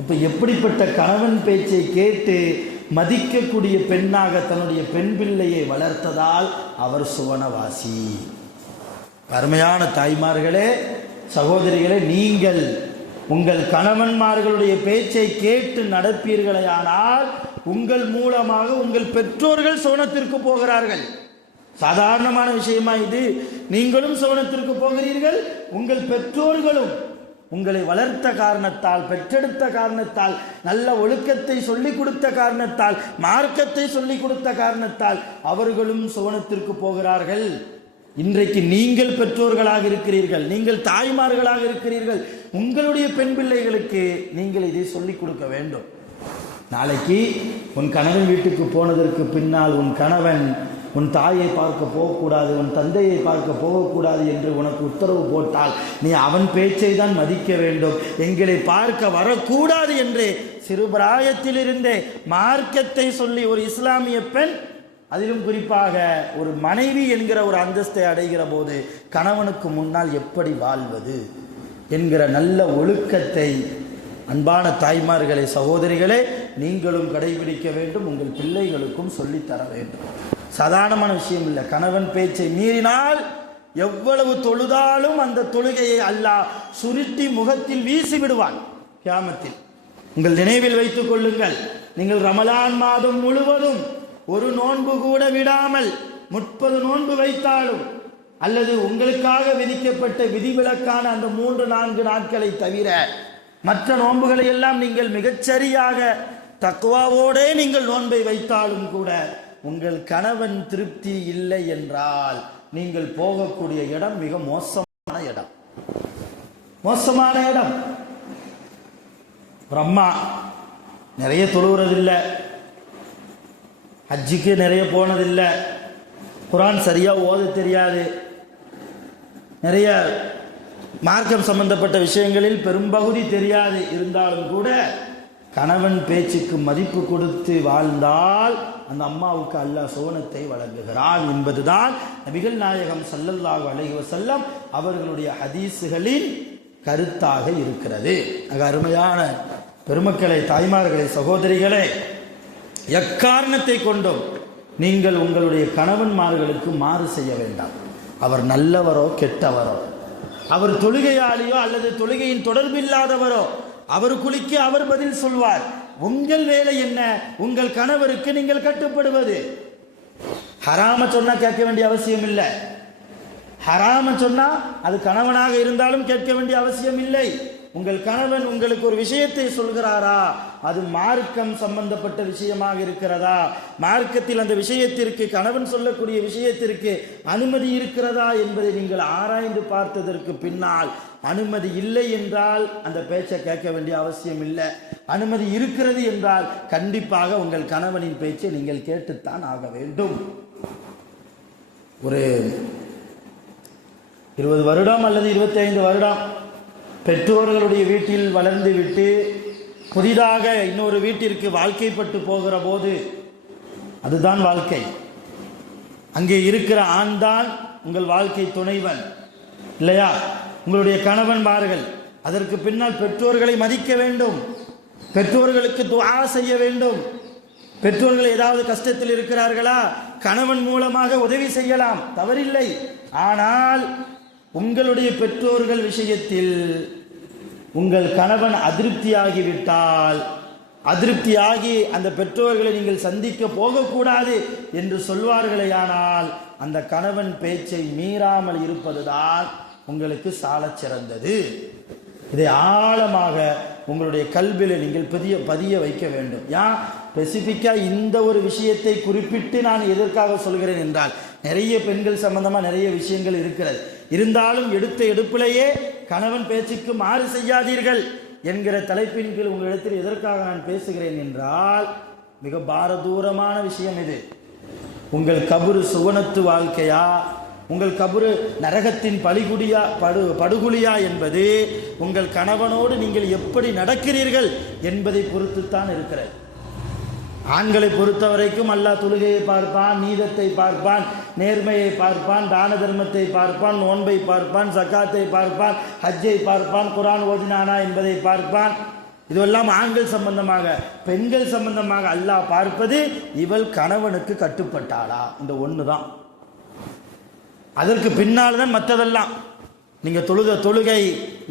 அப்போ எப்படிப்பட்ட கணவன் பேச்சை கேட்டு மதிக்கக்கூடிய பெண்ணாக தன்னுடைய பெண் பிள்ளையை வளர்த்ததால் அவர் சுவனவாசி. அருமையான தாய்மார்களே, சகோதரிகளே, நீங்கள் உங்கள் கணவன்மார்களுடைய பேச்சை கேட்டு நடப்பீர்களேயானால் உங்கள் மூலமாக உங்கள் பெற்றோர்கள் சுவனத்திற்கு போகிறார்கள். சாதாரணமான விஷயமா இது? நீங்களும் சுவனத்திற்கு போகிறீர்கள், உங்கள் பெற்றோர்களும் உங்களை வளர்த்த காரணத்தால், பெற்றெடுத்த காரணத்தால், நல்ல ஒழுக்கத்தை சொல்லிக் கொடுத்த காரணத்தால், மார்க்கத்தை சொல்லிக் கொடுத்த காரணத்தால் அவர்களும் சுவனத்திற்கு போகிறார்கள். இன்றைக்கு நீங்கள் பெற்றோர்களாக இருக்கிறீர்கள், நீங்கள் தாய்மார்களாக இருக்கிறீர்கள். உங்களுடைய பெண் பிள்ளைகளுக்கு நீங்கள் இதை சொல்லிக் கொடுக்க வேண்டும். நாளைக்கு உன் கணவன் வீட்டுக்கு போனதற்கு பின்னால் உன் கணவன் உன் தாயை பார்க்க போகக்கூடாது, உன் தந்தையை பார்க்க போகக்கூடாது என்று உனக்கு உத்தரவு போட்டால் நீ அவன் பேச்சை தான் மதிக்க வேண்டும். எங்களை பார்க்க வரக்கூடாது என்று சிறுபிராயத்திலிருந்தே மார்க்கத்தை சொல்லி ஒரு இஸ்லாமிய பெண், அதிலும் குறிப்பாக ஒரு மனைவி என்கிற ஒரு அந்தஸ்தை அடைகிற போது கணவனுக்கு முன்னால் எப்படி வாழ்வது என்கிற நல்ல ஒழுக்கத்தை அன்பான தாய்மார்களே, சகோதரிகளே, நீங்களும் கடைபிடிக்க வேண்டும், உங்கள் பிள்ளைகளுக்கும் சொல்லித்தர வேண்டும். சாதாரணமான விஷயம் இல்லை. கணவன் பேச்சை மீறினால் எவ்வளவு தொழுதாலும் அந்த தொழுகையை அல்லாஹ் சுருட்டி முகத்தில் வீசி விடுவான் கியாமத்தில். உங்கள் நினைவில் வைத்துக் கொள்ளுங்கள், நீங்கள் ரமலான் மாதம் முழுவதும் ஒரு நோன்பு கூட விடாமல் 30 நோன்பு வைத்தாலும், அல்லது உங்களுக்காக விதிக்கப்பட்ட விதிவிலக்கான அந்த 3-4 நாட்களை தவிர மற்ற நோன்புகளை எல்லாம் நீங்கள் மிகச்சரியாக தக்வாவோடே நீங்கள் நோன்பை வைத்தாலும் கூட உங்கள் கணவன் திருப்தி இல்லை என்றால் நீங்கள் போகக்கூடிய இடம் மிக மோசமான இடம். மோசமான இடம். அம்மா நிறைய தொழுகிறதில்லை, ஹஜ்ஜுக்கு நிறைய போனதில்லை, குரான் சரியா ஓத தெரியாது, நிறைய மார்க்கம் சம்பந்தப்பட்ட விஷயங்களில் பெரும்பகுதி தெரியாது, இருந்தாலும் கூட கணவன் பேச்சுக்கு மதிப்பு கொடுத்து வாழ்ந்தால் அந்த அம்மாவுக்கு அல்லாஹ் சுவனத்தை வழங்குகிறான் என்பதுதான் நபிகள் நாயகம் ஸல்லல்லாஹு அலைஹி வஸல்லம் அவர்களுடைய ஹதீஸுகளின் கருத்தாக இருக்கிறது. அருமையான பெருமக்களே, தாய்மார்களே, சகோதரிகளே, எக்காரணத்தை கொண்டும் நீங்கள் உங்களுடைய கணவன்மார்களுக்கு மாறு செய்ய வேண்டாம். அவர் நல்லவரோ கெட்டவரோ, அவர் தொழுகையாளியோ அல்லது தொழுகையின் தொடர்பில்லாதவரோ, அவர் குளிக்க அவர் பதில் சொல்வார். உங்கள் வேலை என்ன? உங்கள் கணவருக்கு நீங்கள் கட்டுப்படுவது. ஹராம சொன்னா கேட்க வேண்டிய அவசியம் இல்லை. ஹராம சொன்னா அது கணவனாக இருந்தாலும் கேட்க வேண்டிய அவசியம் இல்லை. உங்கள் கணவன் உங்களுக்கு ஒரு விஷயத்தை சொல்கிறாரா, அது மார்க்கம் சம்பந்தப்பட்ட விஷயமாக இருக்கிறதா, மார்க்கத்தில் அந்த விஷயத்திற்கு, கணவன் சொல்லக்கூடிய விஷயத்திற்கு அனுமதி இருக்கிறதா என்பதை நீங்கள் ஆராய்ந்து பார்த்ததற்கு பின்னால் அனுமதி இல்லை என்றால் அந்த பேச்சை கேட்க வேண்டிய அவசியம் இல்லை. அனுமதி இருக்கிறது என்றால் கண்டிப்பாக உங்கள் கணவனின் பேச்சை நீங்கள் கேட்டுத்தான் ஆக வேண்டும். ஒரு 20 வருடம் அல்லது 25 வருடம் பெற்றோர்களுடைய வீட்டில் வளர்ந்து விட்டு புதிதாக இன்னொரு வீட்டிற்கு வாழ்க்கைப்பட்டு போகிற போது அதுதான் வாழ்க்கை. அங்கே இருக்கிற ஆண் தான் உங்கள் வாழ்க்கை துணைவன் இல்லையா? உங்களுடைய கணவன்மார்கள். அதற்கு பின்னால் பெற்றோர்களை மதிக்க வேண்டும், பெற்றோர்களுக்கு துஆ செய்ய வேண்டும். பெற்றோர்கள் ஏதாவது கஷ்டத்தில் இருக்கிறார்களா, கணவன் மூலமாக உதவி செய்யலாம், தவறில்லை. ஆனால் உங்களுடைய பெற்றோர்கள் விஷயத்தில் உங்கள் கணவன் அதிருப்தியாகிவிட்டால், அதிருப்தியாகி அந்த பெற்றோர்களை நீங்கள் சந்திக்க போகக்கூடாது என்று சொல்வார்களேயானால் அந்த கணவன் பேச்சை மீறாமல் இருப்பதுதான் உங்களுக்கு சாலச் சிறந்தது. இதை ஆழமாக உங்களுடைய கல்வியில் நீங்கள் பதிய வைக்க வேண்டும். ஸ்பெசிஃபிக்காக இந்த ஒரு விஷயத்தை குறிப்பிட்டு நான் எதற்காக சொல்கிறேன் என்றால், நிறைய பெண்கள் சம்பந்தமாக நிறைய விஷயங்கள் இருக்கிறது. இருந்தாலும் எடுத்த எடுப்பிலேயே கணவன் பேச்சுக்கு மாறு செய்யாதீர்கள் என்கிற தலைப்பின் கீழ் உங்களிடத்தில் எதற்காக நான் பேசுகிறேன் என்றால், மிக பாரதூரமான விஷயம் இது. உங்கள் கபரு சுவனத்து வாழ்க்கையா, உங்கள் கபரு நரகத்தின் படுகுழியா என்பது உங்கள் கணவனோடு நீங்கள் எப்படி நடக்கிறீர்கள் என்பதை பொறுத்துத்தான் இருக்கிறது. ஆண்களை பொறுத்த வரைக்கும் அல்லாஹ் தொழுகையை பார்ப்பான், நீதத்தை பார்ப்பான், நேர்மையை பார்ப்பான், தான தர்மத்தை பார்ப்பான், நோன்பை பார்ப்பான், ஜக்காத்தை பார்ப்பான், ஹஜ்ஜை பார்ப்பான், குர்ஆன் ஓதினானா என்பதை பார்ப்பான். இதுவெல்லாம் ஆண்கள் சம்பந்தமாக. பெண்கள் சம்பந்தமாக அல்லாஹ் பார்ப்பது இவள் கணவனுக்கு கட்டுப்பட்டாளா, இந்த ஒன்று தான். அதற்கு பின்னால் தான் மற்றதெல்லாம். நீங்கள் தொழுத தொழுகை,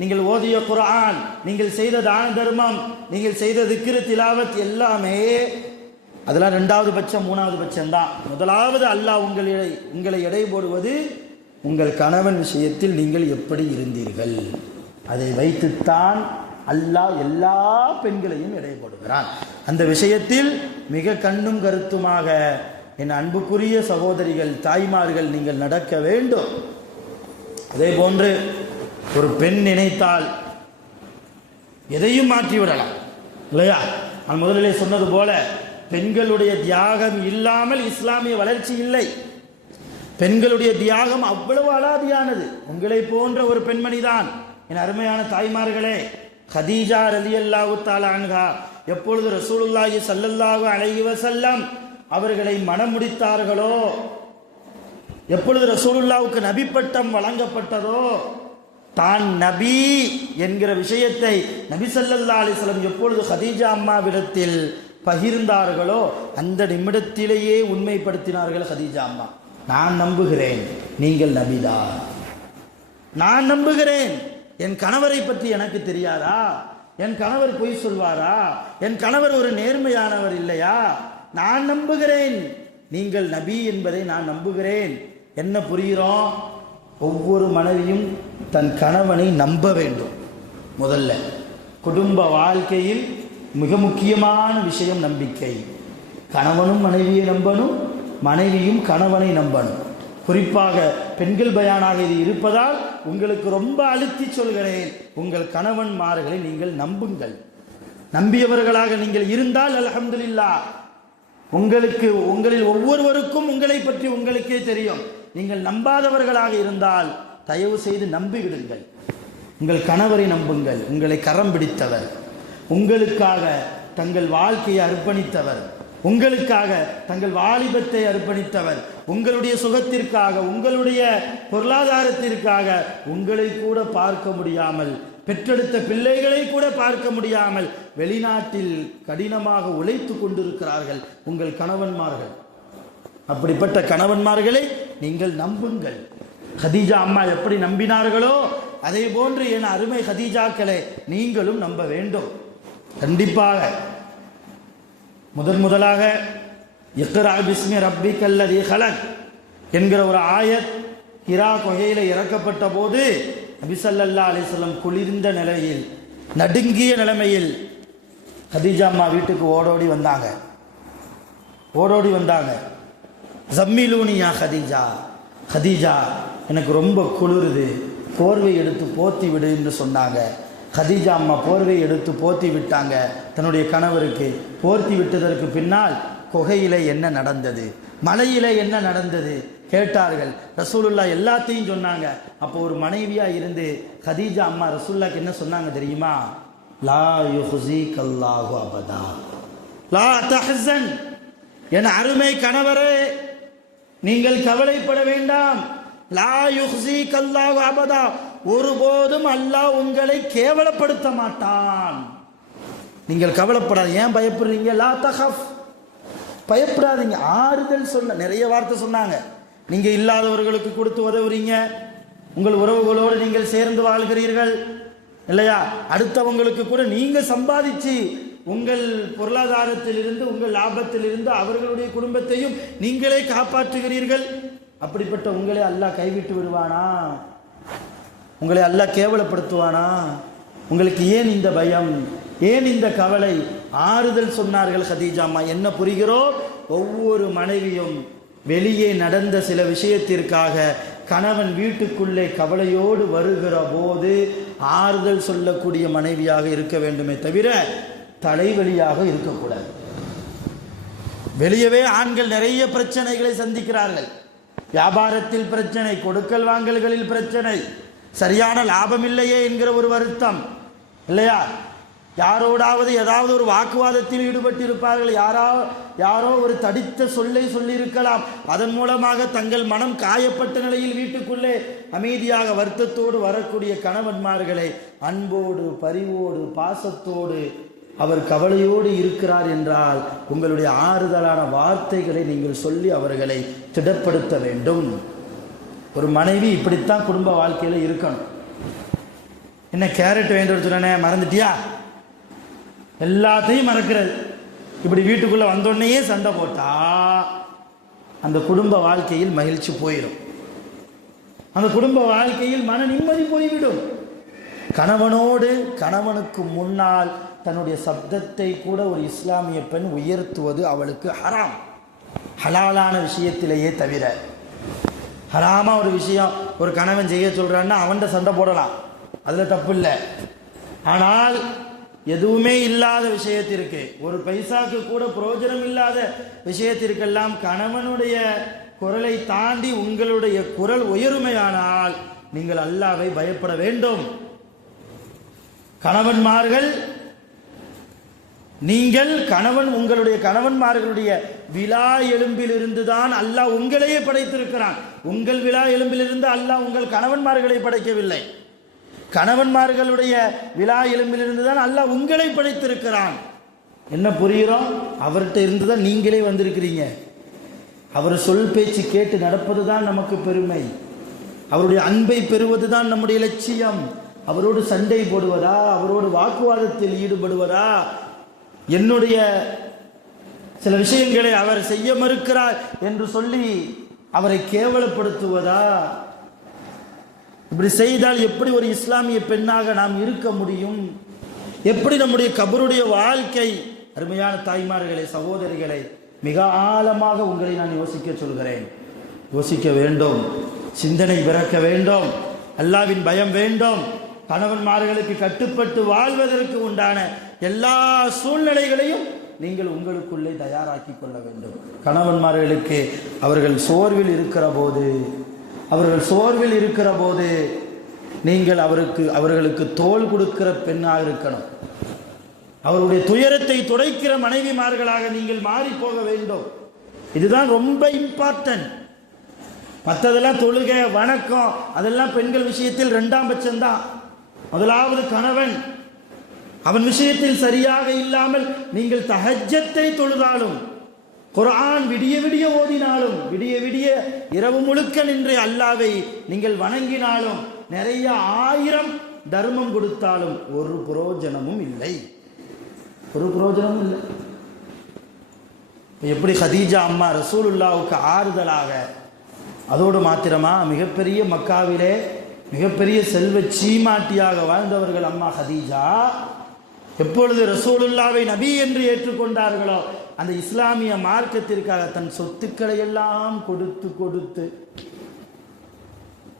நீங்கள் ஓதிய குர்ஆன், நீங்கள் செய்த தான தர்மம், நீங்கள் செய்த திக்ரு திலாவத் எல்லாமே அதெல்லாம் ரெண்டாவது பட்சம், மூணாவது பட்சம் தான். முதலாவது அல்லாஹ் உங்களை எடை போடுவது உங்கள் கணவன் விஷயத்தில் நீங்கள் எப்படி இருந்தீர்கள், அதை வைத்துத்தான் அல்லாஹ் எல்லா பெண்களையும் எடை போடுகிறான். அந்த விஷயத்தில் மிக கண்ணும் கருத்துமாக என் அன்புக்குரிய சகோதரிகள், தாய்மார்கள் நீங்கள் நடக்க வேண்டும். அதே போன்று ஒரு பெண் நினைத்தால் எதையும் மாற்றிவிடலாம் இல்லையா? நான் முதலிலே சொன்னது போல பெண்களுடைய தியாகம் இல்லாமல் இஸ்லாமிய வளர்ச்சி இல்லை. பெண்களுடைய தியாகம் அவ்வளவு அலாதியானது. உங்களை போன்ற ஒரு பெண்மணி தான் என் அருமையான தாய்மார்களே. கதீஜா ரலியல்லாஹு தஆலா அன்ஹா எப்பொழுது ரசூலுல்லாஹி ஸல்லல்லாஹு அலைஹி வஸல்லம் அவர்களை மணம் முடித்தார்களோ, எப்பொழுது ரசூலுல்லாஹ்வுக்கு நபி பட்டம் வழங்கப்பட்டதோ, தான் நபி என்கிற விஷயத்தை நபி ஸல்லல்லாஹு அலைஹி வஸல்லம் எப்பொழுது கதீஜா அம்மாவிடத்தில் பகிர்ந்தார்களோ அந்த நிமிடத்திலேயே உண்மைப்படுத்தினார்கள் கதீஜா அம்மா. நான் நம்புகிறேன் நீங்கள் நபிதான், நான் நம்புகிறேன். என் கணவரை பற்றி எனக்கு தெரியாதா? என் கணவர் பொய் சொல்வாரா? என் கணவர் ஒரு நேர்மையானவர் இல்லையா? நான் நம்புகிறேன், நீங்கள் நபி என்பதை நான் நம்புகிறேன். என்ன புரிகிறோம்? ஒவ்வொரு மனைவியும் தன் கணவனை நம்ப வேண்டும். முதல்ல குடும்ப வாழ்க்கையில் மிக முக்கியமான விஷயம் நம்பிக்கை. கணவனும் மனைவியை நம்பணும், மனைவியும் கணவனை நம்பணும். குறிப்பாக பெண்கள் பயானாக இது இருப்பதால் உங்களுக்கு ரொம்ப அழுத்தி சொல்கிறேன், உங்கள் கணவன்மார்களை நீங்கள் நம்புங்கள். நம்பியவர்களாக நீங்கள் இருந்தால் அல்ஹம்துலில்லாஹ், உங்களில் ஒவ்வொருவருக்கும் உங்களை பற்றி உங்களுக்கே தெரியும். நீங்கள் நம்பாதவர்களாக இருந்தால் தயவு செய்து நம்பிவிடுங்கள். உங்கள் கணவரை நம்புங்கள். உங்களை கரம் பிடித்தவர், உங்களுக்காக தங்கள் வாழ்க்கையை அர்ப்பணித்தவர், உங்களுக்காக தங்கள் வாலிபத்தை அர்ப்பணித்தவர், உங்களுடைய சுகத்திற்காக, உங்களுடைய பொருளாதாரத்திற்காக உங்களை கூட பார்க்க முடியாமல், பெற்றெடுத்த பிள்ளைகளை கூட பார்க்க முடியாமல் வெளிநாட்டில் கடினமாக உழைத்து கொண்டிருக்கிறார்கள் உங்கள் கணவன்மார்கள். அப்படிப்பட்ட கணவன்மார்களை நீங்கள் நம்புங்கள். கதீஜா அம்மா எப்படி நம்பினார்களோ அதே போன்று என் அருமை கதீஜாக்களை நீங்களும் நம்ப வேண்டும். கண்டிப்பாக முதலாக இக்ரா பிஸ்மி ரப்பிக்கல்லதீ ஹலக் என்கிற ஒரு ஆயத் ஹிரா குகையில இறக்கப்பட்ட போது நபி ஸல்லல்லாஹு அலைஹி வஸல்லம் குளிர்ந்த நிலையில், நடுங்கிய நிலைமையில் கதீஜா அம்மா வீட்டுக்கு ஓடோடி வந்தாங்க. ஜம்மிலூனியா கதீஜா, கதீஜா எனக்கு ரொம்ப குளிருது, போர்வை எடுத்து போத்தி விடு என்று சொன்னாங்க. கதீஜா அம்மா போர்வை எடுத்து போத்தி விட்டாங்க தன்னுடைய கணவருக்கு. போர்த்தி விட்டதற்கு பின்னால் குகையில என்ன நடந்தது, மலையில என்ன நடந்தது கேட்டார்கள். ரசூலுல்லாஹ் எல்லாத்தையும் சொன்னாங்க. அப்போ ஒரு மனைவியா இருந்து கதீஜா அம்மா ரசூலுல்லாஹ்க்கு என்ன சொன்னாங்க தெரியுமா? லா யுஹ்ஸீகல்லாஹு அபதா லா தஹ்ஸன், என் அருமை கணவரே நீங்கள் கவலைப்பட வேண்டாம். லா யுஹ்ஸீகல்லாஹு அபதா, ஒருபோதும் அல்லாஹ் உங்களை கேவலப்படுத்த மாட்டான். நீங்கள் கவலைப்படாது. ஏன் பயப்படுறீங்க? லா தஹஃப், பயப்படாதீங்க. ஆறுதல் சொன்ன நிறைய வார்த்தை சொன்னாங்க. நீங்க இல்லாதவர்களுக்கு கொடுத்து உதவுறீங்க, உங்கள் உறவுகளோடு நீங்கள் சேர்ந்து வாழ்கிறீர்கள் இல்லையா? அடுத்தவங்களுக்கு கூட நீங்க சம்பாதிச்சு உங்கள் பொருளாதாரத்திலிருந்து, உங்கள் லாபத்திலிருந்து அவர்களுடைய குடும்பத்தையும் நீங்களே காப்பாற்றுகிறீர்கள். அப்படிப்பட்ட உங்களை அல்லாஹ் கைவிட்டு விடுவானா? உங்களை அல்லாஹ் கேவலப்படுத்துவானா? உங்களுக்கு ஏன் இந்த பயம், ஏன் இந்த கவலை? ஆறுதல் சொன்னார்கள் கதீஜா அம்மா. என்ன புரிகிறோம்? ஒவ்வொரு மனைவியும் வெளியே நடந்த சில விஷயத்திற்காக கணவன் வீட்டுக்குள்ளே கவலையோடு வருகிற போது ஆறுதல் சொல்லக்கூடிய மனைவியாக இருக்க வேண்டுமே தவிர தலைவலியாக இருக்கக்கூடாது. வெளியவே ஆண்கள் நிறைய பிரச்சனைகளை சந்திக்கிறார்கள். வியாபாரத்தில் பிரச்சனை, கொடுக்கல் வாங்கல்களில் பிரச்சனை, சரியான லாபம் இல்லையே என்கிற ஒரு வருத்தம் இல்லையா? யாரோடாவது ஏதாவது ஒரு வாக்குவாதத்தில் ஈடுபட்டிருப்பார்கள். யாரோ ஒரு தடித்த சொல்லை சொல்லியிருக்கலாம். அதன் மூலமாக தங்கள் மனம் காயப்பட்ட நிலையில் வீட்டுக்குள்ளே அமைதியாக வருத்தத்தோடு வரக்கூடிய கணவன்மார்களை அன்போடு பரிவோடு பாசத்தோடு அவர் கவலையோடு இருக்கிறார் என்றால் உங்களுடைய ஆறுதலான வார்த்தைகளை நீங்கள் சொல்லி அவர்களை திடப்படுத்த வேண்டும். ஒரு மனைவி இப்படித்தான் குடும்ப வாழ்க்கையில் இருக்கணும். என்ன கேரட் வேண்டு சொன்னே மறந்துட்டியா, எல்லாத்தையும் மறக்கிறது. இப்படி வீட்டுக்குள்ளே வந்தோடனேயே சண்டை போட்டா அந்த குடும்ப வாழ்க்கையில் மகிழ்ச்சி போயிடும். அந்த குடும்ப வாழ்க்கையில் மன நிம்மதி போய்விடும். கணவனுக்கு முன்னால் தன்னுடைய சப்தத்தை கூட ஒரு இஸ்லாமிய பெண் உயர்த்துவது அவளுக்கு ஹராம். ஹலாலான விஷயத்திலேயே தவிர ஹராமா ஒரு விஷயம் ஒரு கணவன் செய்ய சொல்றான்னா அவன்கிட்ட சண்டை போடலாம், அதில் தப்பு இல்லை. ஆனால் எதுவுமே இல்லாத விஷயத்திற்கு, ஒரு பைசாக்கு கூட பிரயோஜனம் இல்லாத விஷயத்திற்கெல்லாம் கணவனுடைய குரலை தாண்டி உங்களுடைய குரல் உயருமையானால் நீங்கள் அல்லாஹ்வை பயப்பட வேண்டும். கணவன்மார்கள், நீங்கள் உங்களுடைய கணவன்மார்களுடைய விலா எலும்பிலிருந்து தான் அல்லாஹ் உங்களையே படைத்திருக்கிறான். உங்கள் விலா எலும்பிலிருந்து அல்லாஹ் உங்கள் கணவன்மார்களை படைக்கவில்லை. கணவன்மார்களுடைய விலா எலும்பிலிருந்து தான் அல்லாஹ் உங்களை படைத்திருக்கிறான். என்ன புரிகிறோம்? அவர்கிட்ட இருந்து தான் நீங்களே வந்திருக்கிறீங்க. அவர் சொல் பேச்சு கேட்டு நடப்பது தான் நமக்கு பெருமை. அவருடைய அன்பை பெறுவது தான் நம்முடைய லட்சியம். அவரோடு சண்டை போடுவதா, அவரோடு வாக்குவாதத்தில் ஈடுபடுவதா, என்னுடைய சில விஷயங்களை அவர் செய்ய மறுக்கிறார் என்று சொல்லி அவரை கேவலப்படுத்துவதா? இப்படி செய்தால் எப்படி ஒரு இஸ்லாமிய பெண்ணாக நாம் இருக்க முடியும்? எப்படி நம்முடைய கபருடைய வாழ்க்கை? அருமையான தாய்மார்களே, சகோதரிகளை, மிக ஆழமாக உங்களை நான் யோசிக்க சொல்கிறேன். யோசிக்க வேண்டும், சிந்தனை பிறக்க வேண்டும், அல்லாஹ்வின் பயம் வேண்டும். கணவன்மார்களுக்கு கட்டுப்பட்டு வாழ்வதற்கு உண்டான எல்லா சூழ்நிலைகளையும் நீங்கள் உங்களுக்குள்ளே தயாராக்கி கொள்ள வேண்டும். கணவன்மார்களுக்கு அவர்கள் சோர்வில் இருக்கிற போது நீங்கள் அவர்களுக்கு தோள் கொடுக்கிற பெண்ணாக இருக்கணும். அவருடைய துயரத்தை துடைக்கிற மனைவிமார்களாக நீங்கள் மாறி போக வேண்டும். இதுதான் ரொம்ப இம்பார்ட்டன்ட். மற்றதெல்லாம் தொழுகை வணக்கம் அதெல்லாம் பெண்கள் விஷயத்தில் 2ஆம் பட்சம்தான். முதலாவது கணவன், அவன் விஷயத்தில் சரியாக இல்லாமல் நீங்கள் தஹஜ்ஜத்தை தொழுதாலும், குர்ஆன் விடிய விடிய ஓதினாலும், விடிய விடிய இரவு முழுக்க நின்று அல்லாஹ்வை நீங்கள் வணங்கினாலும், நிறைய 1000 தர்மம் கொடுத்தாலும் ஒரு பிரயோஜனமும் இல்லை. எப்படி கதீஜா அம்மா ரசூலுல்லாவுக்கு ஆறுதலாக, அதோடு மாத்திரமா மிகப்பெரிய மக்காவிலே மிகப்பெரிய செல்வ சீமாட்டியாக வாழ்ந்தவர்கள் அம்மா கதீஜா. எப்பொழுது ரசூலுல்லாவை நபி என்று ஏற்றுக்கொண்டார்களோ அந்த இஸ்லாமிய மார்க்கத்திற்காக தன் சொத்துக்களை எல்லாம் கொடுத்து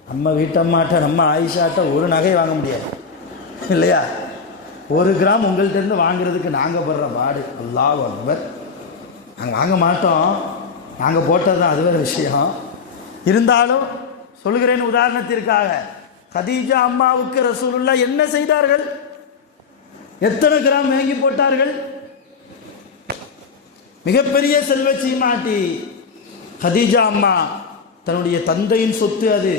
நம்ம வீட்டம்மாட்ட நம்ம ஆயிஷாட்ட ஒரு நகை வாங்க முடியாது இல்லையா? 1 கிராம் உங்கள்கிட்ட இருந்து வாங்குறதுக்கு நாங்கள் படுற பாடு, அல்லாஹ் அக்பர். நாங்கள் வாங்க மாட்டோம், நாங்கள் போட்டது தான், அது வேறு விஷயம். இருந்தாலும் சொல்கிறேன் உதாரணத்திற்காக, கதீஜா அம்மாவுக்கு ரசூலுல்லாஹ் என்ன செய்தார்கள்? எத்தனை கிராம் வாங்கி போட்டார்கள்? மிகப்பெரிய செல்வ சீமாட்டி கதீஜா அம்மா. தன்னுடைய தந்தையின் சொத்து அது,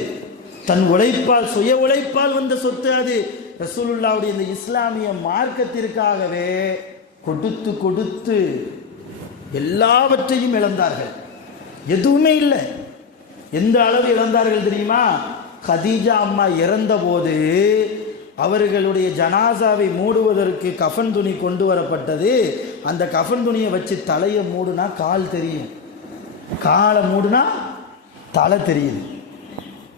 தன் உழைப்பால் சுய உழைப்பால் வந்த சொத்து அது. ரசூலுல்லாவுடைய இந்த இஸ்லாமிய மார்க்கத்திற்காகவே கொடுத்து எல்லாவற்றையும் இழந்தார்கள். எதுவுமே இல்லை. எந்த அளவு இழந்தார்கள் தெரியுமா? கதீஜா அம்மா இறந்த போது அவர்களுடைய ஜனாசாவை மூடுவதற்கு கஃன் துணி கொண்டு வரப்பட்டது. அந்த கஃன் துணியை வச்சு தலையை மூடுனா கால் தெரியும், காலை மூடுனா தலை தெரியுது.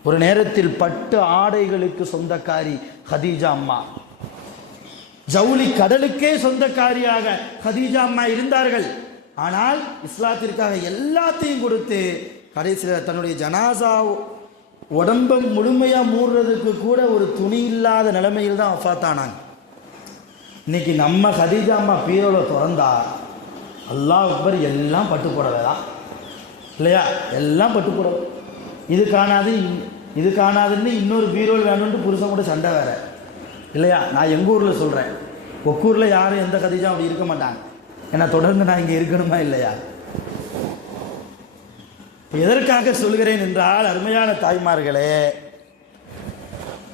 ஒரு நேரத்தில் பட்டு ஆடைகளுக்கு சொந்தக்காரி கதீஜா அம்மா, ஜவுளி கடலுக்கே சொந்தக்காரியாக கதீஜா அம்மா இருந்தார்கள். ஆனால் இஸ்லாத்திற்காக எல்லாத்தையும் கொடுத்து கடைசியில் தன்னுடைய ஜனாசா உடம்பை முழுமையாக மூடுறதுக்கு கூட ஒரு துணி இல்லாத நிலைமையில் தான் வஃபாத்தானாங்க. இன்னைக்கு நம்ம கதீஜா அம்மா பீரோவில் திறந்தா அல்லாஹ் அக்பர், எல்லாம் பட்டு புடவை தான் இல்லையா? எல்லாம் பட்டு புடவை. இது காணாதுன்னு இன்னொரு பீரோல் வேணும்னு புருஷன் கூட சண்டை வேற இல்லையா? நான் எங்கள் ஊரில் சொல்கிறேன், ஒக்கூரில் யாரும் எந்த கதீஜா அப்படி இருக்க மாட்டாங்க. ஏன்னா தொடர்ந்து நான் இங்கே இருக்கணுமா இல்லையா? எதற்காக சொல்கிறேன் என்றால், அருமையான தாய்மார்களே,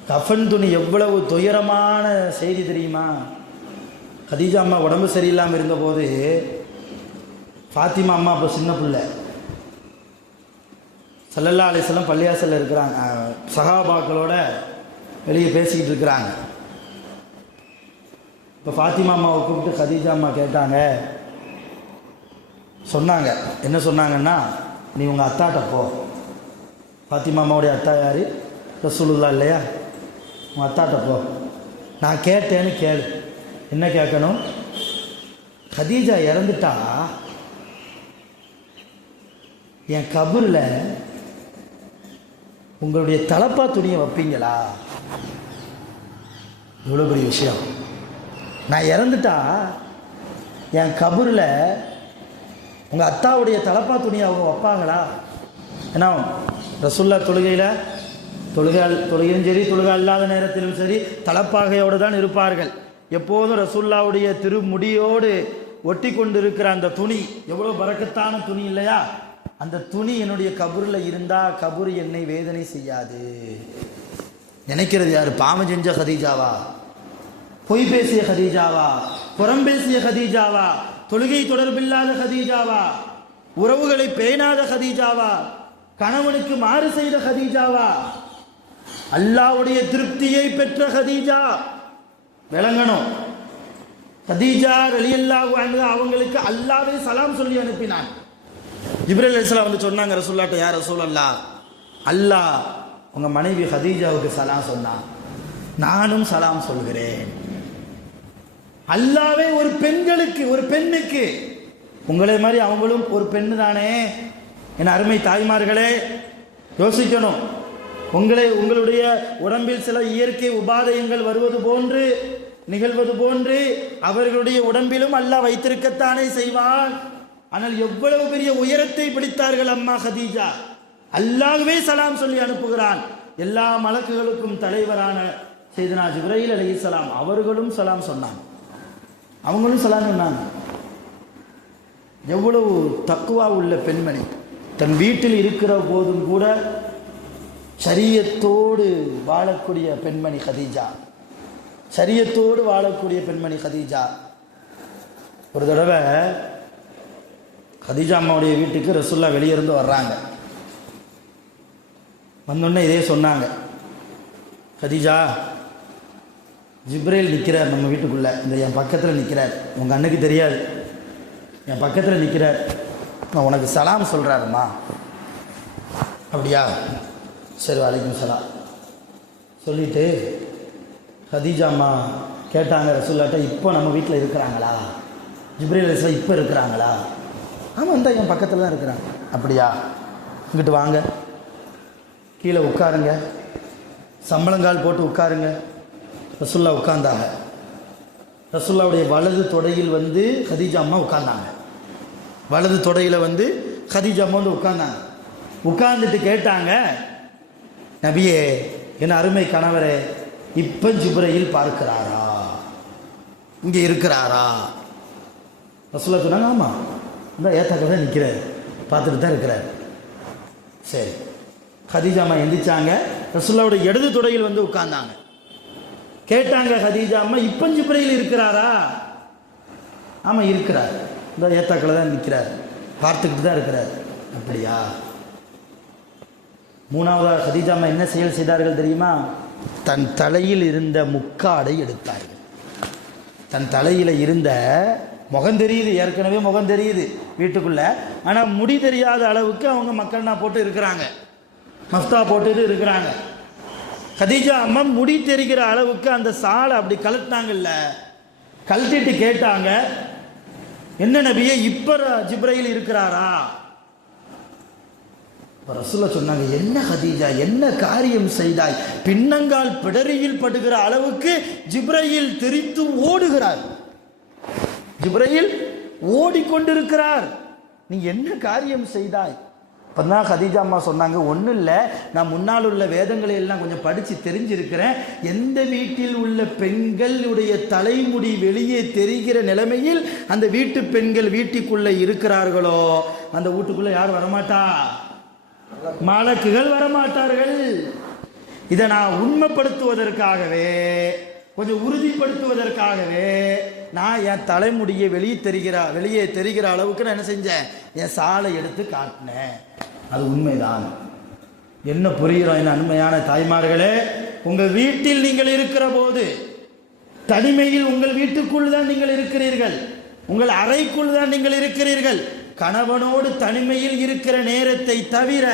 கஃபன் துணி எவ்வளவு துயரமான செய்தி தெரியுமா? கதீஜா அம்மா உடம்பு சரியில்லாமல் இருந்தபோது, ஃபாத்திமா அம்மா அப்போ சின்ன பிள்ளை, ஸல்லல்லாஹு அலைஹி வஸல்லம் பள்ளியாசலில் இருக்கிறாங்க, சஹாபாக்களோட வெளியே பேசிக்கிட்டு இருக்கிறாங்க. இப்போ ஃபாத்திமா அம்மாவை கூப்பிட்டு கதீஜா அம்மா கேட்டாங்க, சொன்னாங்க, என்ன சொன்னாங்கன்னா, நீ உங்கள் அத்தாட்ட போ. ஃபாத்திமா அம்மாவுடைய அத்தா யார்? ரசூலுல்லாஹ் இல்லையா? உங்கள் அத்தாட்ட போ, நான் கேட்டேன்னு கேளு. என்ன கேட்கணும்? கதீஜா இறந்துட்டா என் கபூரில் உங்களுடைய தலப்பா துணியை வைப்பீங்களா? இவ்வளோ பெரிய விஷயம். நான் இறந்துட்டா என் கபூரில் உங்கள் அத்தாவுடைய தலப்பா துணியை அவங்க வைப்பாங்களா? ஏன்னா ரசூல்லா தொழுகையும் சரி, தொழுகை அல்லாத நேரத்திலும் சரி, தலப்பாகையோடு தான் இருப்பார்கள். எப்போதும் ரசூல்லாவுடைய திருமுடியோடு ஒட்டி கொண்டிருக்கிற அந்த துணி எவ்வளோ பரக்கத்தான துணி இல்லையா? அந்த துணி என்னுடைய கபூரில் இருந்தால் கபூர் என்னை வேதனை செய்யாது. நினைக்கிறது யார்? பாவம் செஞ்ச கதீஜாவா? பொய் பேசிய கதீஜாவா? புறம் பேசிய கதீஜாவா? தொழுகை தொடர்பில்லாத கதீஜாவா? உறவுகளை பேணாத கதீஜாவா? கணவனுக்கு மாறு செய்த கதீஜாவா? அல்லாஹ்வுடைய திருப்தியை பெற்ற கதீஜா. விளங்கணும், கதீஜா ரலியல்லாஹு அன்ஹா அவங்களுக்கு அல்லாஹ்வே சலாம் சொல்லி அனுப்பினான். ஜிப்ரீல் அலைஹிஸ்ஸலாம் வந்து சொன்னாங்க ரசூலுல்லாஹ்ட்ட, யா ரசூலல்லாஹ், அல்லாஹ் உங்கள் மனைவி கதீஜாவுக்கு சலாம் சொன்னான், நானும் சலாம் சொல்கிறேன். அல்லாஹ்வே ஒரு பெண்ணுக்கு உங்களை மாதிரி அவங்களும் ஒரு பெண்ணு தானே. என் அருமை தாய்மார்களே, யோசிக்கணும். உங்களுடைய உடம்பில் சில இயற்கை உபாதைகள் வருவது போன்று, நிகழ்வது போன்று அவர்களுடைய உடம்பிலும் அல்லாஹ் வைத்திருக்கத்தானே செய்வான். ஆனால் எவ்வளவு பெரிய உயரத்தை பிடித்தார்கள் அம்மா கதீஜா. அல்லாஹ்வே சலாம் சொல்லி அனுப்புகிறான். எல்லா மலக்குகளுக்கும் தலைவரான சையதுனா ஜிப்ரீல் அலைஹிஸ்ஸலாம் அவர்களும் சலாம் சொன்னாங்க. அவங்களும் சலாம் சொன்னாங்க. எவ்வளவு தக்குவா உள்ள பெண்மணி. தன் வீட்டில் இருக்கிற போதும் கூட ஷரியத்தோடு வாழக்கூடிய பெண்மணி கதீஜா. ஷரியத்தோடு வாழக்கூடிய பெண்மணி கதீஜா. ஒரு தடவை கதீஜா அம்மாவுடைய வீட்டுக்கு ரசூலுல்லாஹ் வெளியிருந்து வர்றாங்க. வந்தோடனே இதே சொன்னாங்க, கதீஜா, ஜிப்ரீல் நிற்கிறார் நம்ம வீட்டுக்குள்ளே, இந்த என் பக்கத்தில் நிற்கிறார், உங்கள் அண்ணுக்கு தெரியாது, என் பக்கத்தில் நிற்கிறார், நான் உனக்கு சலாம் சொல்கிறாருமா. அப்படியா? சரி, வலைக்கும் சலாம் சொல்லிவிட்டு கதீஜா அம்மா கேட்டாங்க ரசூலுல்லாஹ்ட்ட, இப்போ நம்ம வீட்டில் இருக்கிறாங்களா? ஜிப்ரீல் அலைஹிஸ்ஸலாம் இப்போ இருக்கிறாங்களா? ஆமாம், இந்த என் பக்கத்தில் தான் இருக்கிறாங்க. அப்படியா? இங்கிட்டு வாங்க, கீழே உட்காருங்க, சம்பளங்கால் போட்டு உட்காருங்க. ரசூலுல்லாஹ் உட்கார்ந்தாங்க. ரசூலுல்லாஹ்வுடைய வலது தொடையில் வந்து கதீஜா அம்மா உட்கார்ந்தாங்க. வலது தொடையில் வந்து கதீஜா அம்மா வந்து உட்கார்ந்தாங்க. உட்கார்ந்துட்டு கேட்டாங்க, நபியே, என் அருமை கணவரே, இப்போ ஜிப்ரீல் பார்க்கிறாரா? இங்கே இருக்கிறாரா? ரசூலுல்லாஹ் சொன்னாங்க, ஆமாம், இந்த ஏத்தாக்க தான் நிற்கிறார், பார்த்துட்டு தான் இருக்கிறார். சரி. கதீஜா அம்மா எந்திரிச்சாங்க, ரசூலுல்லாஹ்வுடைய இடது தொடையில் வந்து உட்கார்ந்தாங்க. கேட்டாங்க கதீஜா அம்மா, இப்போ ஜிப்ரீல் இருக்கிறாரா? ஆமாம், இருக்கிறார், இந்த ஏத்தாக்கில் தான் நிற்கிறார், பார்த்துக்கிட்டு தான் இருக்கிறார். அப்படியா? மூணாவதாக கதீஜா அம்மா என்ன செயல் செய்தார்கள் தெரியுமா? தன் தலையில் இருந்த முக்காடை எடுத்தார்கள். தன் தலையில் இருந்த முகம் தெரியுது, ஏற்கனவே முகம் தெரியுது வீட்டுக்குள்ளே, ஆனால் முடி தெரியாத அளவுக்கு அவங்க மக்கள்னா போட்டு இருக்கிறாங்க, மஃப்தா போட்டுட்டு இருக்கிறாங்க. கதீஜா அம்மா முடி தெரிகிற அளவுக்கு அந்த சாலை அப்படி கழட்டினாங்கல்ல, கழட்டிட்டு கேட்டாங்க, என்ன நபியே, இப்போ ஜிப்ரீல் இருக்கிறாரா? ரசூலுல்லாஹ் சொன்னாங்க, என்ன கதீஜா, என்ன காரியம் செய்தாய்? பின்னங்கால் பிடரியில் படுகிற அளவுக்கு ஜிப்ரீல் தெரித்து ஓடுகிறார், ஜிப்ரீல் ஓடிக்கொண்டிருக்கிறார், நீ என்ன காரியம் செய்தாய்? இப்போ தான் கதீஜா அம்மா சொன்னாங்க, ஒன்றும் இல்லை, நான் முன்னால் உள்ள வேதங்களை எல்லாம் கொஞ்சம் படித்து தெரிஞ்சிருக்கிறேன். எந்த வீட்டில் உள்ள பெண்களுடைய தலைமுடி வெளியே தெரிகிற நிலைமையில் அந்த வீட்டு பெண்கள் வீட்டுக்குள்ளே இருக்கிறார்களோ அந்த வீட்டுக்குள்ளே யார் வரமாட்டா? மலக்குகள் வரமாட்டார்கள். இதை நான் உண்மைப்படுத்துவதற்காகவே, கொஞ்சம் உறுதிப்படுத்துவதற்காகவே நான் என் தலைமுடியை வெளியே தெரிகிற அளவுக்கு நான் என்ன செஞ்சேன், என் சாலை எடுத்து காட்டினேன். அது உண்மைதான். என்ன புரிகிறோம் என் அருமையான தாய்மார்களே? உங்கள் வீட்டில் நீங்கள் இருக்கிற போது, தனிமையில் உங்கள் வீட்டுக்குள் தான் நீங்கள் இருக்கிறீர்கள், உங்கள் அறைக்குள் தான் நீங்கள் இருக்கிறீர்கள். கணவனோடு தனிமையில் இருக்கிற நேரத்தை தவிர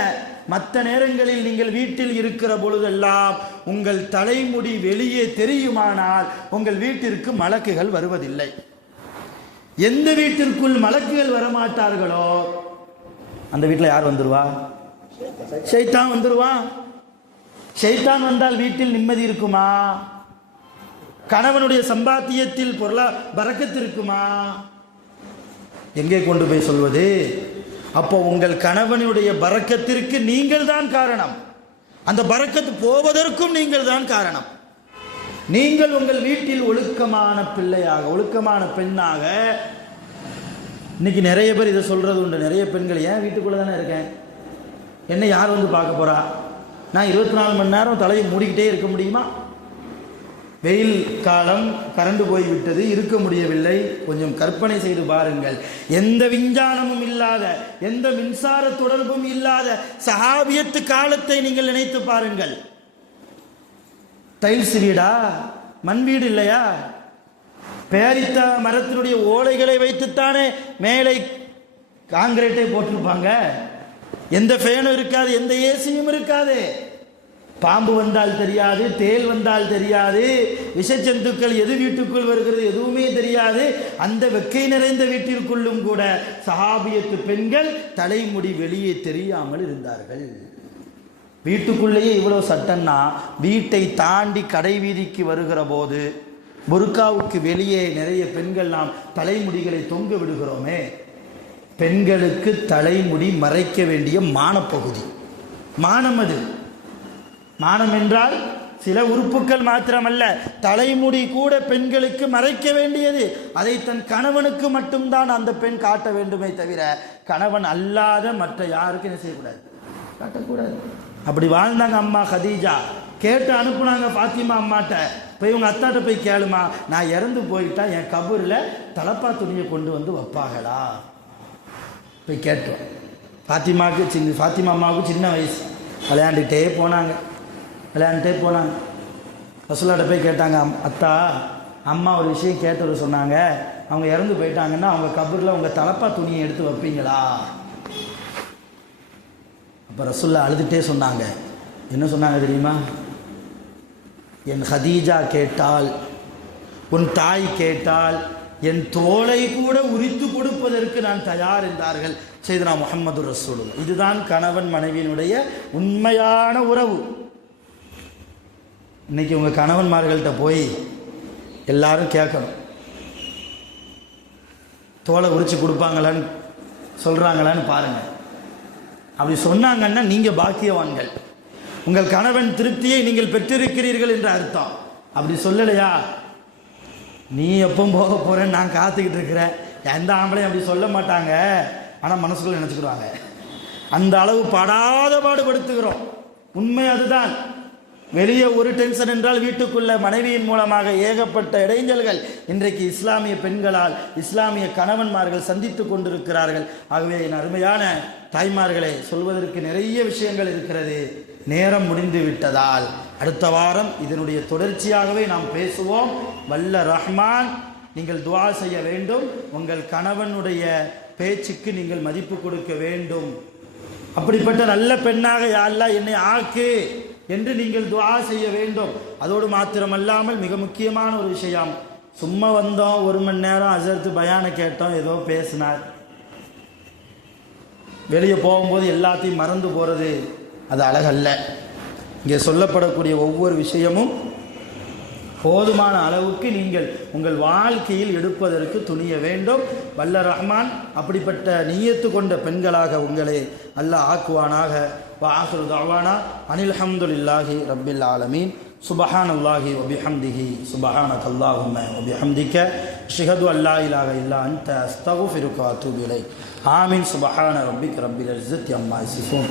மற்ற நேரங்களில் நீங்கள் வீட்டில் இருக்கிற பொழுதெல்லாம் உங்கள் தலைமுடி வெளியே தெரியுமானால் உங்கள் வீட்டிற்கு மலக்குகள் வருவதில்லை. எந்த வீட்டிற்குள் மலக்குகள் வரமாட்டார்களோ அந்த வீட்டில் யார் வந்துருவா? ஷைத்தான் வந்துருவா. ஷைத்தான் வந்தால் வீட்டில் நிம்மதி இருக்குமா? கணவனுடைய சம்பாத்தியத்தில் பரக்கத்து இருக்குமா? எங்கே கொண்டு போய் சொல்வது? அப்போ உங்கள் கணவனுடைய பரக்கத்திற்கு நீங்கள் தான் காரணம், அந்த பரக்கத்து போவதற்கும் நீங்கள் தான் காரணம். நீங்கள் உங்கள் வீட்டில் ஒழுக்கமான பிள்ளையாக, ஒழுக்கமான பெண்ணாக, இன்னைக்கு நிறைய பேர் இதை சொல்றது உண்டு. நிறைய பெண்கள், ஏன் வீட்டுக்குள்ளே தானே இருக்கேன், என்ன யார் வந்து பார்க்க போறா, நான் 24 மணி நேரம் தலையை மூடிக்கிட்டே இருக்க முடியுமா? வெயில் காலம், கரண்டு போய்விட்டது, இருக்க முடியவில்லை. கொஞ்சம் கற்பனை செய்து பாருங்கள். எந்த விஞ்ஞானமும் இல்லாத, எந்த மின்சார தொடர்பும் இல்லாத சஹாபியத்து காலத்தை நீங்கள் நினைத்து பாருங்கள். டைல்ஸ் வீடா, மண் வீடு இல்லையா? பேரித்த மரத்தினுடைய ஓலைகளை வைத்துத்தானே மேலே காங்கிரீட்டை போட்டிருப்பாங்க. எந்த ஃபேனும் இருக்காது, எந்த ஏசியும் இருக்காது. பாம்பு வந்தால் தெரியாது, தேல் வந்தால் தெரியாது, விஷஜந்துக்கள் எது வீட்டுக்குள் வருகிறது எதுவுமே தெரியாது. அந்த வெக்கை நிறைந்த வீட்டிற்குள்ளும் கூட சஹாபியத்து பெண்கள் தலைமுடி வெளியே தெரியாமல் இருந்தார்கள். வீட்டுக்குள்ளேயே இவ்வளோ சட்டம்னா, வீட்டை தாண்டி கடை வீதிக்கு வருகிற போது புர்காவுக்கு வெளியே நிறைய பெண்கள் நாம் தலைமுடிகளை தொங்க விடுகிறோமே. பெண்களுக்கு தலைமுடி மறைக்க வேண்டிய மானப்பகுதி, மானம். அது மானம் என்றால் சில உறுப்புகள் மாத்திரமல்ல, தலைமுடி கூட பெண்களுக்கு மறைக்க வேண்டியது. அதை தன் கணவனுக்கு மட்டும்தான் அந்த பெண் காட்ட வேண்டுமே தவிர கணவன் அல்லாத மற்ற யாருக்கும் என்ன செய்யக்கூடாது, காட்டக்கூடாது. அப்படி வாழ்ந்தாங்க அம்மா கதீஜா. கேட்டு அனுப்புனாங்க ஃபாத்திமா அம்மாட்ட, போய் உங்கள் அத்தாட்ட போய் கேளுமா, நான் இறந்து போயிட்டா என் கபூரில் தலப்பா துணியை கொண்டு வந்து வைப்பாங்களா? போய் கேட்டோம். ஃபாத்திமா அம்மாவுக்கு சின்ன வயசு, விளையாண்டுட்டே போனாங்க. ரசூலுல்லாஹ்ட்ட போய் கேட்டாங்க, அத்தா அம்மா ஒரு விஷயம் கேட்டவர் சொன்னாங்க, அவங்க இறந்து போயிட்டாங்கன்னா அவங்க கபூரில் உங்கள் தலப்பா துணியை எடுத்து வைப்பீங்களா? அப்போ ரசூலுல்லாஹ் அழுதுகிட்டே சொன்னாங்க. என்ன சொன்னாங்க தெரியுமா? என் ஹதீஜா கேட்டால், உன் தாய் கேட்டால் என் தோளை கூட உரித்து கொடுப்பதற்கு நான் தயார் என்றார்கள் சையதுனா முஹம்மது ரசூலுல்லாஹ். இதுதான் கணவன் மனைவியினுடைய உண்மையான உறவு. இன்னைக்கு உங்கள் கணவன்மார்கள்ட்ட போய் எல்லாரும் கேட்கணும், தோலை உரித்து கொடுப்பாங்களான்னு சொல்கிறாங்களான்னு பாருங்கள். அப்படி சொன்னாங்கன்னா நீங்கள் பாக்கியவான்கள், உங்கள் கணவன் திருப்தியை நீங்கள் பெற்றிருக்கிறீர்கள் என்ற அர்த்தம். அப்படி சொல்லலையா, நீ எப்போ போக போகிறேன்னு நான் காத்துக்கிட்டு இருக்கிறேன், எந்த ஆம்பளையும் அப்படி சொல்ல மாட்டாங்க. ஆனால் மனசுக்குள்ள நினச்சிக்கிடுவாங்க. அந்த அளவு படாத பாடுபடுத்துகிறோம். உண்மை அதுதான். வெளியே ஒரு டென்ஷன் என்றால் வீட்டுக்குள்ள மனைவியின் மூலமாக ஏகப்பட்ட இடைஞ்சல்கள் இன்றைக்கு இஸ்லாமிய பெண்களால் இஸ்லாமிய கணவன்மார்கள் சந்தித்து கொண்டிருக்கிறார்கள். ஆகவே என் அருமையான தாய்மார்களே, சொல்வதற்கு நிறைய விஷயங்கள் இருக்கிறது. நேரம் முடிந்து விட்டதால் அடுத்த வாரம் இதனுடைய தொடர்ச்சியாகவே நாம் பேசுவோம். வல்ல ரஹ்மான், நீங்கள் துஆ செய்ய வேண்டும். உங்கள் கணவனுடைய பேச்சுக்கு நீங்கள் மதிப்பு கொடுக்க வேண்டும். அப்படிப்பட்ட நல்ல பெண்ணாக யா அல்லாஹ் என்னை ஆக்கு என்று நீங்கள் துஆ செய்ய வேண்டும். அதோடு மாத்திரமல்லாமல் மிக முக்கியமான ஒரு விஷயம், சும்மா வந்தோம், 1 மணி நேரம் ஹஸரத் பயானை கேட்டோம், ஏதோ பேசினார், வெளியே போகும்போது எல்லாத்தையும் மறந்து போகிறது, அது அழகல்ல. இங்கே சொல்லப்படக்கூடிய ஒவ்வொரு விஷயமும் போதுமான அளவுக்கு நீங்கள் உங்கள் வாழ்க்கையில் எடுப்பதற்கு துணிய வேண்டும். வல்ல ரஹ்மான் அப்படிப்பட்ட நியத்து கொண்ட பெண்களாக உங்களை அல்லாஹ் ஆக்குவானாக. வஆகிரு தஅவானா அனில் ஹம்துலில்லாஹி ரப்பில் ஆலமீன். சுப்ஹானல்லாஹி வ பிஹம்திஹி சுப்ஹானக்கல்லாஹும்ம வ பிஹம்திக அஷ்ஹது அல்லா இலாஹா இல்லா அன்த அஸ்தக்ஃபிருக வ அத்தூபு இலைக். ஆமீன். சுப்ஹான ரப்பிக ரப்பில் இஸ்ஸத்தி அம்மா யசிஃபூன்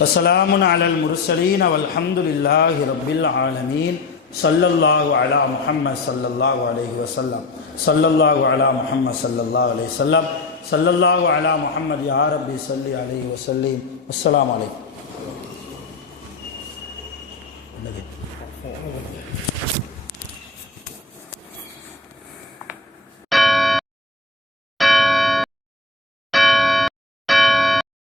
வ ஸலாமுன் அலல் முர்ஸலீன் வல்ஹம்துலில்லாஹி ரப்பில் ஆலமீன். ஸல்லல்லாஹு அலா முஹம்மத் ஸல்லல்லாஹு அலைஹி வஸல்லம். ஸல்லல்லாஹு அலா முஹம்மத் ஸல்லல்லாஹு அலைஹி வஸல்லம். ஸல்லல்லாஹு அலா முஹம்மத் யா ரப்பி ஸல்லி அலைஹி வஸல்லிம். அஸ்ஸலாமு அலைக்கும்.